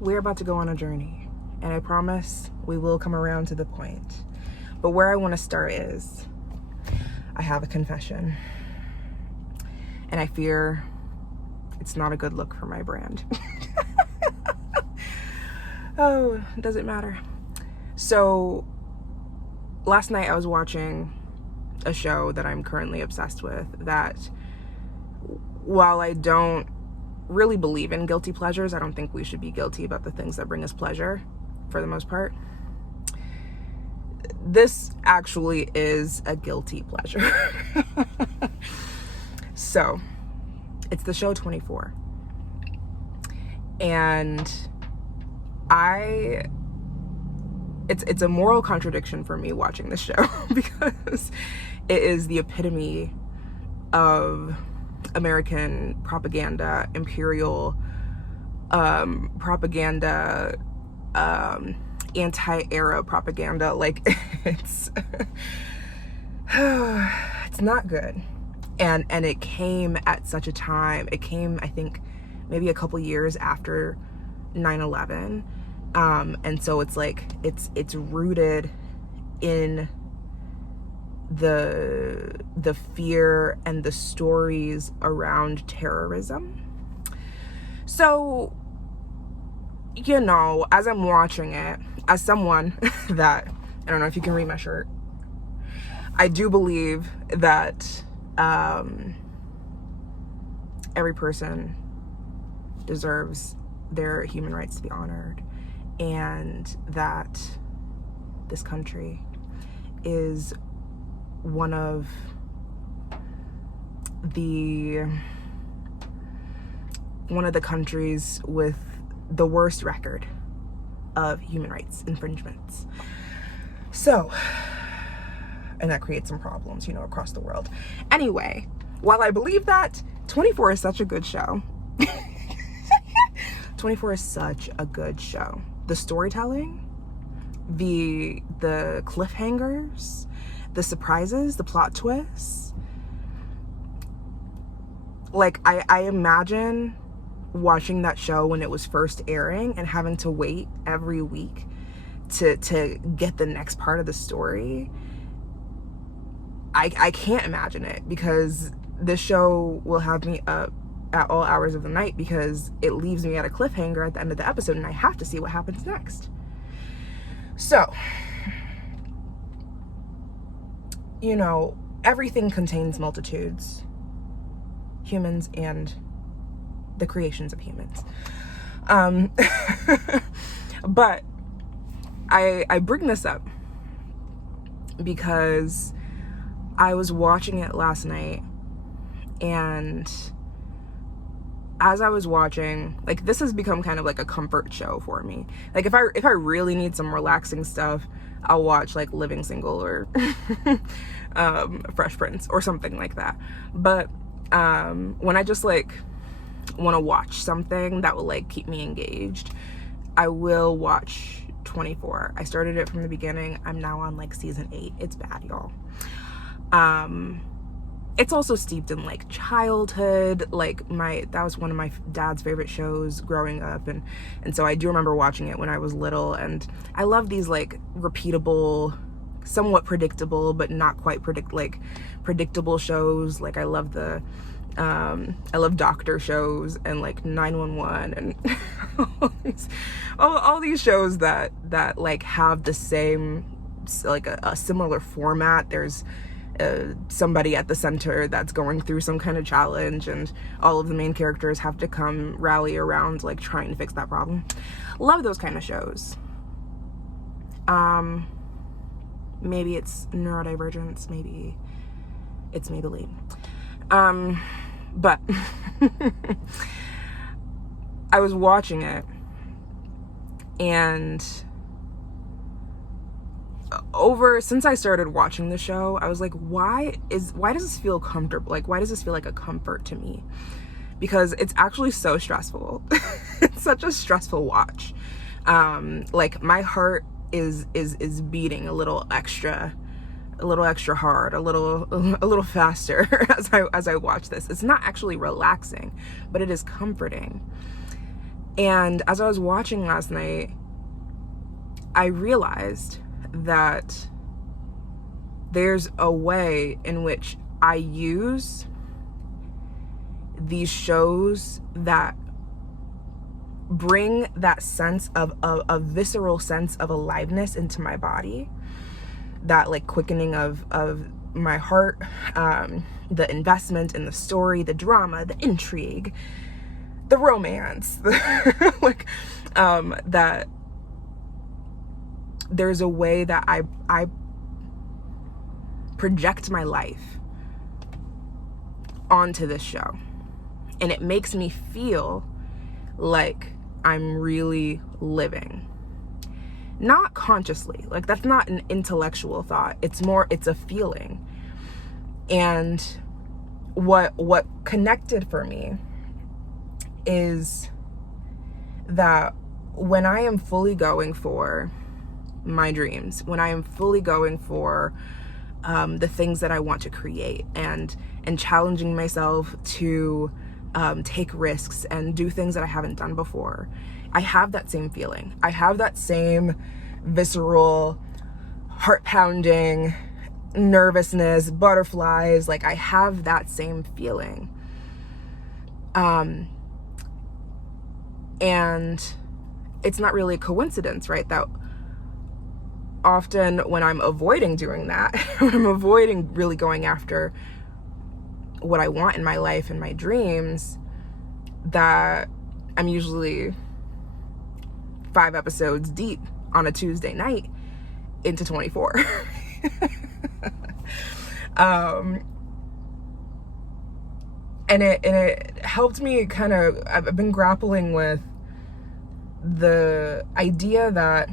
we're about to go on a journey, and I promise we will come around to the point. But where I want to start is, I have a confession, and I fear it's not a good look for my brand. Oh, does it matter? So last night I was watching a show that I'm currently obsessed with, that while I don't really believe in guilty pleasures, I don't think we should be guilty about the things that bring us pleasure for the most part. This actually is a guilty pleasure. So it's the show 24. And it's a moral contradiction for me watching this show because it is the epitome of American propaganda, imperial propaganda, anti-era propaganda. Like, it's it's not good. And it came at such a time. It came, I think, maybe a couple years after 9/11. And so it's like, it's rooted in the fear and the stories around terrorism. So, you know, as I'm watching it, as someone that, I don't know if you can read my shirt, I do believe that every person deserves their human rights to be honored, and that this country is one of the countries with the worst record of human rights infringements. So, and that creates some problems, you know, across the world. Anyway, while I believe that, 24 is such a good show. 24 is such a good show. The storytelling, the cliffhangers, the surprises, the plot twists. Like, I imagine watching that show when it was first airing and having to wait every week to get the next part of the story. I can't imagine it, because this show will have me up at all hours of the night because it leaves me at a cliffhanger at the end of the episode and I have to see what happens next. So, you know, everything contains multitudes, humans and the creations of humans. But I bring this up because I was watching it last night, and as I was watching, like, this has become kind of like a comfort show for me. Like, if I really need some relaxing stuff, I'll watch like Living Single or Fresh Prince or something like that. But when I just like want to watch something that will like keep me engaged, I will watch 24. I started it from the beginning. I'm now on like season 8. It's bad, y'all. It's also steeped in like childhood. Like, that was one of my dad's favorite shows growing up, and so I do remember watching it when I was little, and I love these like repeatable, somewhat predictable but not quite predictable shows. Like, I love doctor shows and like 911 and all these shows that like have the same, like a similar format. There's somebody at the center that's going through some kind of challenge, and all of the main characters have to come rally around like trying to fix that problem. Love those kind of shows. Maybe it's neurodivergence, maybe it's Maybelline. But I was watching it, and since I started watching the show, I was like, why does this feel comfortable? Like, why does this feel like a comfort to me? Because it's actually so stressful. It's such a stressful watch. Like, my heart is beating a little extra hard, a little faster as I watch this. It's not actually relaxing, but it is comforting. And as I was watching last night, I realized that there's a way in which I use these shows that bring that sense of a visceral sense of aliveness into my body, that like quickening of my heart, the investment in the story, the drama, the intrigue, the romance, like that there's a way that I project my life onto this show, and it makes me feel like I'm really living. Not consciously, like that's not an intellectual thought. It's a feeling. And what connected for me is that when I am fully going for my dreams, when I am fully going for the things that I want to create, and challenging myself to take risks and do things that I haven't done before, I have that same feeling. I have that same visceral, heart-pounding nervousness, butterflies. Like I have that same feeling. And it's not really a coincidence, right? That often when I'm avoiding doing that, when I'm avoiding really going after what I want in my life and my dreams, that I'm usually 5 episodes deep on a Tuesday night into 24. And it helped me kind of, I've been grappling with the idea that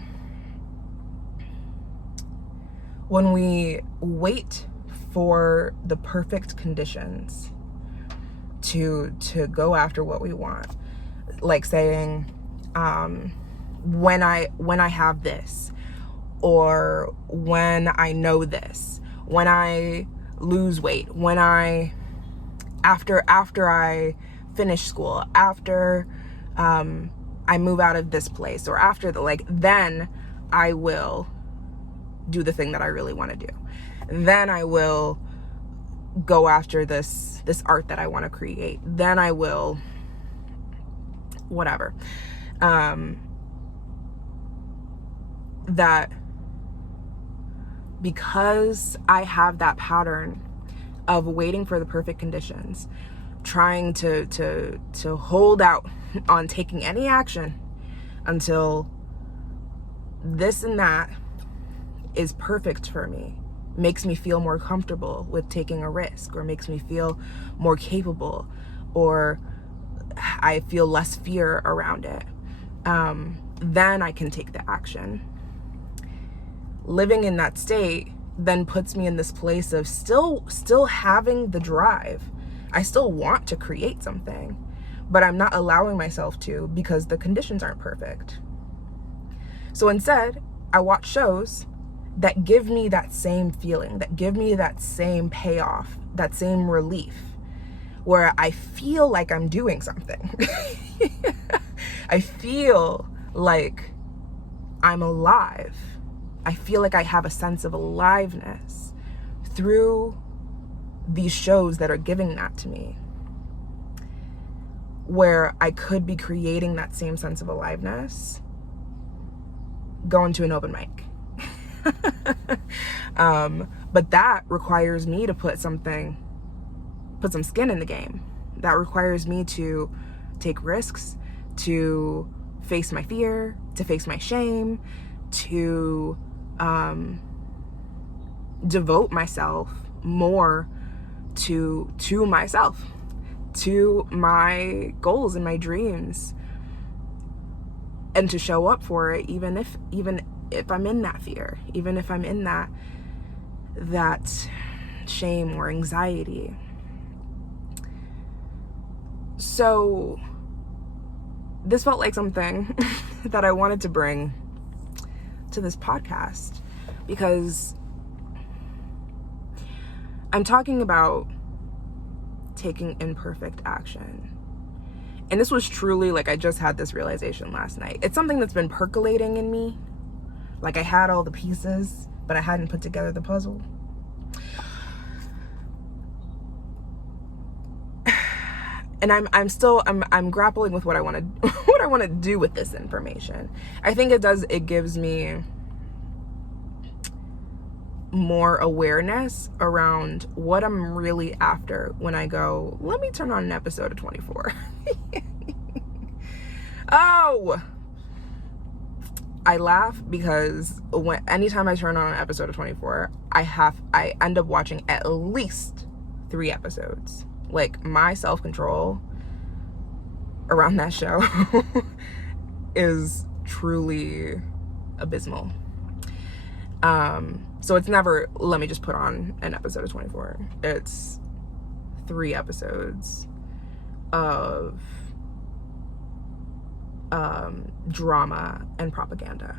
when we wait for the perfect conditions to go after what we want, like saying, when I have this, or when I know this, when I lose weight, when after I finish school, after I move out of this place, or after then I will do the thing that I really want to do. Then I will go after this art that I want to create. Then I will whatever. That because I have that pattern of waiting for the perfect conditions, trying to hold out on taking any action until this and that is perfect for me, makes me feel more comfortable with taking a risk, or makes me feel more capable, or I feel less fear around it, then I can take the action. Living in that state then puts me in this place of still having the drive. I still want to create something, but I'm not allowing myself to because the conditions aren't perfect. So instead, I watch shows that give me that same feeling, that give me that same payoff, that same relief, where I feel like I'm doing something. I feel like I'm alive. I feel like I have a sense of aliveness through these shows that are giving that to me, where I could be creating that same sense of aliveness going to an open mic. But that requires me to put some skin in the game. That requires me to take risks, to face my fear, to face my shame, to devote myself more to myself, to my goals and my dreams, and to show up for it, even if I'm in that fear, even if I'm in that shame or anxiety. So this felt like something that I wanted to bring to this podcast, because I'm talking about taking imperfect action. And this was truly, like, I just had this realization last night. It's something that's been percolating in me. Like, I had all the pieces, but I hadn't put together the puzzle. And I'm grappling with what I want to what I want to do with this information. I think it gives me more awareness around what I'm really after when I go, let me turn on an episode of 24. Oh, I laugh because anytime I turn on an episode of 24, I end up watching at least 3 episodes. Like, my self-control around that show is truly abysmal. So it's never, let me just put on an episode of 24. It's 3 episodes of drama and propaganda.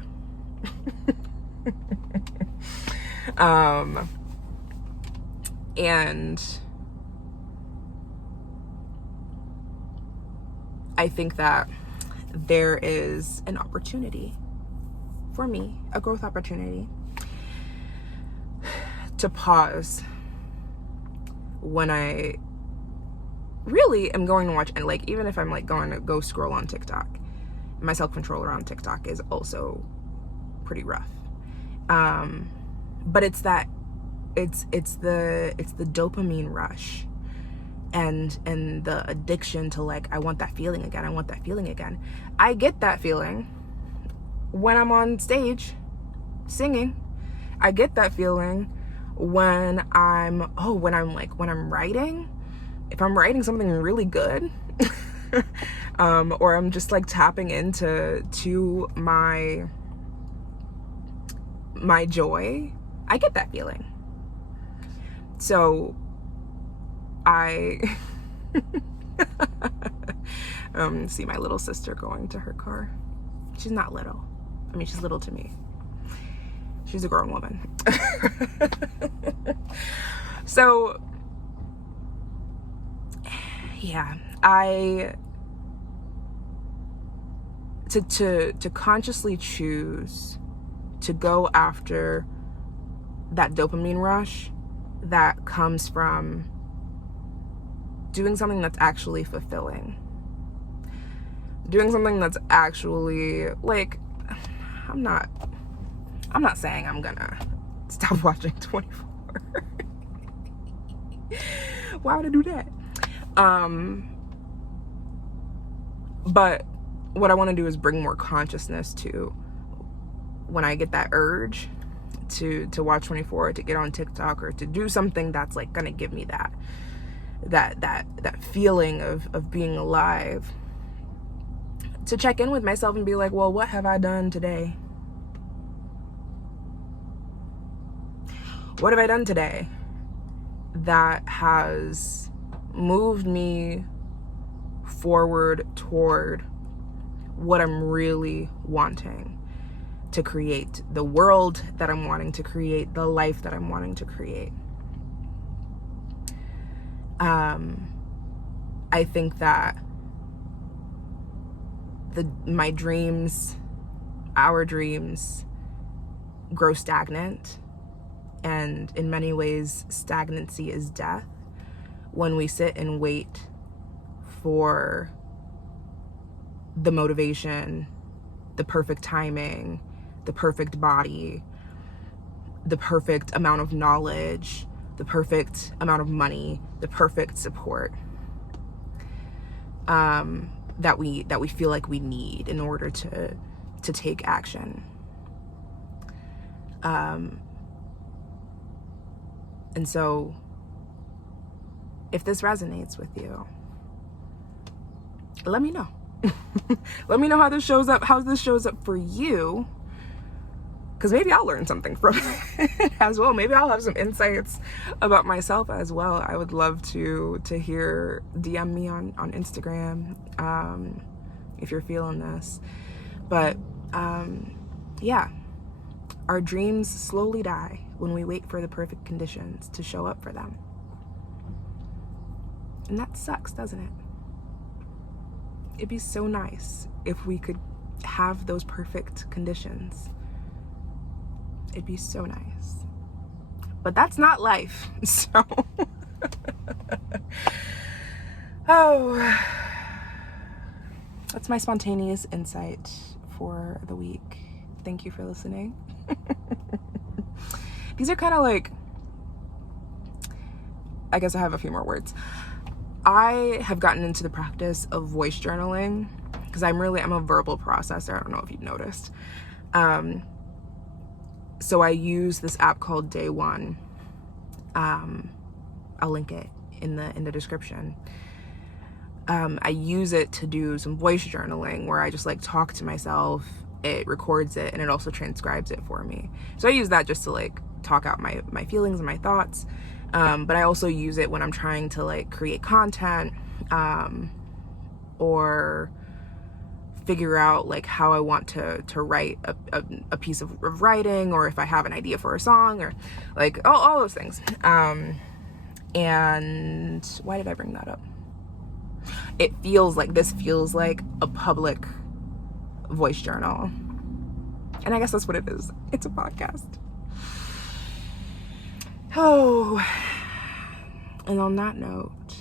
And I think that there is an opportunity for me, a growth opportunity, to pause when I really am going to watch, and like, even if I'm like going to go scroll on TikTok, my self-control around TikTok is also pretty rough. But it's the dopamine rush and the addiction to, like, I want that feeling again. I get that feeling when I'm on stage singing. I get that feeling when I'm writing. If I'm writing something really good, or I'm just like tapping into my joy, I get that feeling. So I see my little sister going to her car. She's not little. I mean, she's little to me. She's a grown woman. So yeah, to consciously choose to go after that dopamine rush that comes from doing something that's actually fulfilling, doing something that's actually, like, I'm not saying I'm gonna stop watching 24. Why would I do that? But what I want to do is bring more consciousness to when I get that urge to watch 24, to get on TikTok, or to do something that's like gonna give me that feeling of being alive, to check in with myself and be like, well, what have I done today? What have I done today that has moved me forward toward what I'm really wanting to create, the world that I'm wanting to create, the life that I'm wanting to create? I think that my dreams, our dreams, grow stagnant, and in many ways stagnancy is death when we sit and wait for the motivation, the perfect timing, the perfect body, the perfect amount of knowledge, the perfect amount of money, the perfect support that we feel like we need in order to take action. And so if this resonates with you, let me know. Let me know how this shows up for you, because maybe I'll learn something from it as well. Maybe I'll have some insights about myself as well. I would love to hear. DM me on Instagram if you're feeling this. But yeah, our dreams slowly die when we wait for the perfect conditions to show up for them. And that sucks, doesn't it? it'd be so nice if we could have those perfect conditions. It'd be so nice. But that's not life. So, oh, that's my spontaneous insight for the week. Thank you for listening. These are kind of like, I guess I have a few more words. I have gotten into the practice of voice journaling because I'm a verbal processor. I don't know if you've noticed. So I use this app called Day One. I'll link it in the description. I use it to do some voice journaling where I just like talk to myself. It records it and it also transcribes it for me. So I use that just to like talk out my feelings and my thoughts. But I also use it when I'm trying to like create content, or figure out like how I want to write a piece of writing, or if I have an idea for a song, or like all those things. And why did I bring that up? This feels like a public voice journal. And I guess that's what it is. It's a podcast. Oh, and on that note,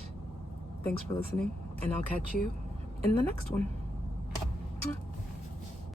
thanks for listening, and I'll catch you in the next one.